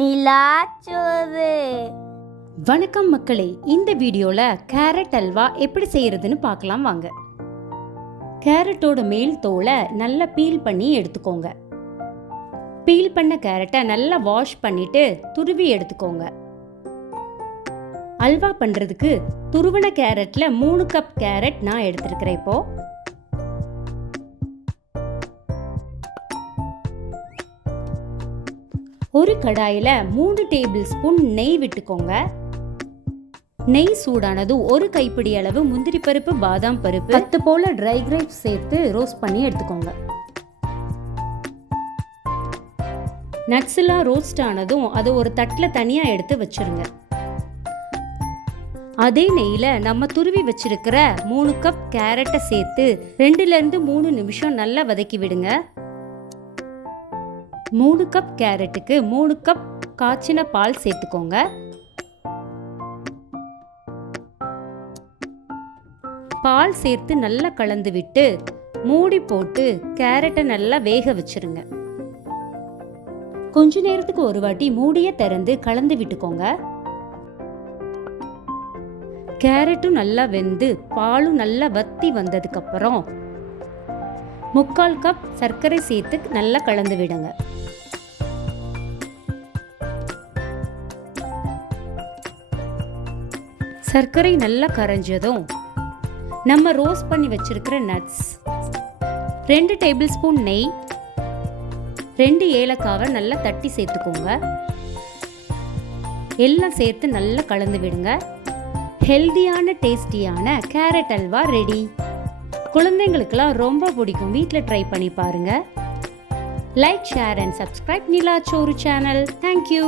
நிலாச்சோறு. வணக்கம் மக்களே இந்த வீடியோல கேரட் அல்வா எப்படி செய்யறதுன்னு பார்க்கலாம் வாங்க. கேரட்டோட மேல் தோலை நல்லா பீல் பண்ணி எடுத்துக்கோங்க. பீல் பண்ண கேரட்டை நல்லா வாஷ் பண்ணிட்டு துருவி எடுத்துக்கோங்க. அல்வா பண்ணுறதுக்கு துருவன கேரட்டில் மூணு கப் கேரட் நான் எடுத்துருக்கிறேன் இப்போது ஒரு கடாயில் மூணு டேபிள் ஸ்பூன் நெய் விட்டுக்கோங்க. நெய் சூடானதும் ஒரு கைப்பிடி அளவு முந்திரி பருப்பு பாதாம் பருப்பு பத்து போல ட்ரை கிரேப்ஸ் சேர்த்து ரோஸ்ட் பண்ணி எடுத்துக்கோங்க. நட்ஸ் எல்லாம் ரோஸ்ட் ஆனதும் அதை ஒரு தட்டில் தனியாக எடுத்து வச்சிருங்க. அதே நெய்யில் நம்ம துருவி வச்சிருக்கிற மூணு கப் கேரட்டை சேர்த்து ரெண்டுலேருந்து மூணு நிமிஷம் நல்லா வதக்கி விடுங்க. மூணு கப் கேரட்டுக்கு மூணு கப் காய்ச்சின பால் சேர்த்துக்கோங்க. பால் சேர்த்து நல்லா கலந்து விட்டு மூடி போட்டு கேரட்டை நல்லா வேக வச்சிருங்க. கொஞ்ச நேரத்துக்கு ஒரு வாட்டி மூடிய திறந்து கலந்து விட்டுக்கோங்க. கேரட்டும் நல்லா வெந்து பாலும் நல்லா வத்தி வந்ததுக்கப்புறம் முக்கால் கப் சர்க்கரை சேர்த்து நல்லா கலந்து விடுங்க. சர்க்கரை நல்லா கரைஞ்சதும் நம்ம ரோஸ்ட் பண்ணி வச்சிருக்கிற நட்ஸ் ரெண்டு டேபிள் ஸ்பூன் நெய் ரெண்டு ஏலக்காவை நல்லா தட்டி சேர்த்துக்கோங்க. எல்லாம் சேர்த்து நல்லா கலந்து விடுங்க. ஹெல்தியான டேஸ்டியான கேரட் அல்வா ரெடி. குழந்தைங்களுக்கெல்லாம் ரொம்ப பிடிக்கும். வீட்டில் ட்ரை பண்ணி பாருங்கள் like share and subscribe Nila Soru channel thank you